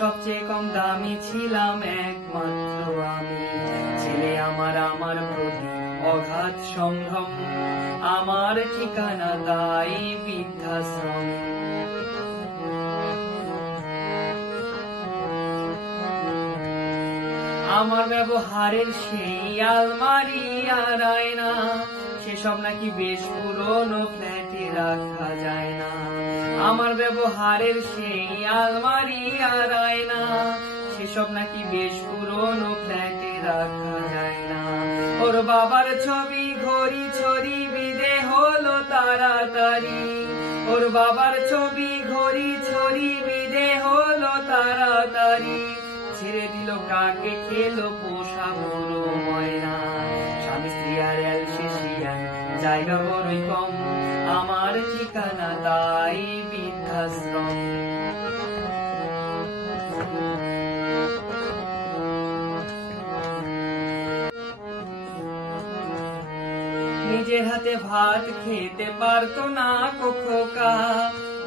সবচেয়ে কম দামি ছিলাম একমাত্র আমি। ছেলে আমার আমার প্রতি অগাধ সম্ভ্রম আমার ঠিকানা তাই বৃদ্ধাশ্রম। আমার ব্যবহারের সেই আলমারি আর আয়না। সেসব নাকি বেশ পুরনো ফ্ল্যাটে রাখা যায় না। আমার ব্যবহারের সেই আলমারি আর আয়না, সেসব নাকি বেশ পুরনো ফ্ল্যাটে রাখা যায় না। ওর বাবার ছবি ঘড়ি ছড়ি, বিদে হলো তাড়াতাড়ি। ওর বাবার ছবি ঘড়ি ছড়ি, বিদে হলো তাড়াতাড়ি। ছেড়ে দিল, কাকে খেলো পোষা বড় ময়না। স্বামী স্ত্রী আর জায়গা বড়ই কম আমার ঠিকানা তাই বৃদ্ধাশ্রম। নিজের হাতে ভাত খেতে পারতো না কোখোকা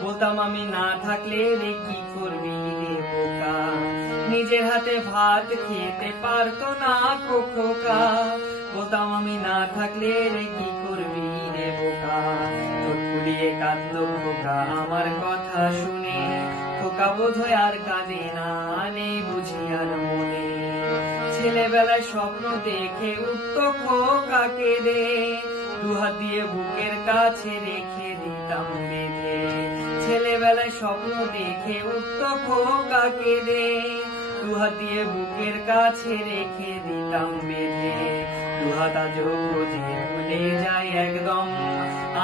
বলতাম, আমি না থাকলে রে কি করবি রে বোকা? নিজের হাতে ভাত খেতে পারতো না কোখোকা বলতাম, আমি না থাকলে রে কি ফুলিয়ে কাঁদলো খোকা আমার কথা শুনে। খোকা বোধ হয় আর কাঁদে না নেই বুঝি আর মনে ছেলেবেলায় স্বপ্ন দেখে উঠত খোকাকে দে। দুহাত দিয়ে বুকের কাছে রেখে দিতাম বেঁধে। ছেলেবেলায় স্বপ্ন দেখে উঠত খোকাকে দে। দুহাত দিয়ে বুকের কাছে রেখে দিতাম বেঁধে। দুহাত আজও ভুলে যায় একদম।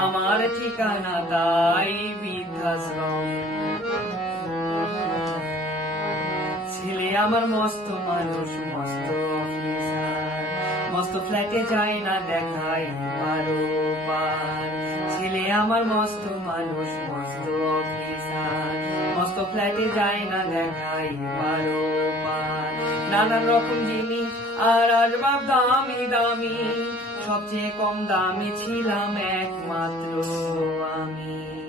আমার ঠিকানা তাই বৃদ্ধাশ্রম। ছেলে আমার মস্ত মানুষ, মস্ত মস্ত ফ্ল্যাটে যায় না দেখাই পারো পার ছেলে আমার মস্ত মানুষ, মস্ত অফিসার। মস্ত ফ্ল্যাটে যায় না দেখাই পারো পার নানান রকম জিনিস আর আসবাব দামি দামি। সবচেয়ে কম দামে ছিলাম একমাত্র আমি।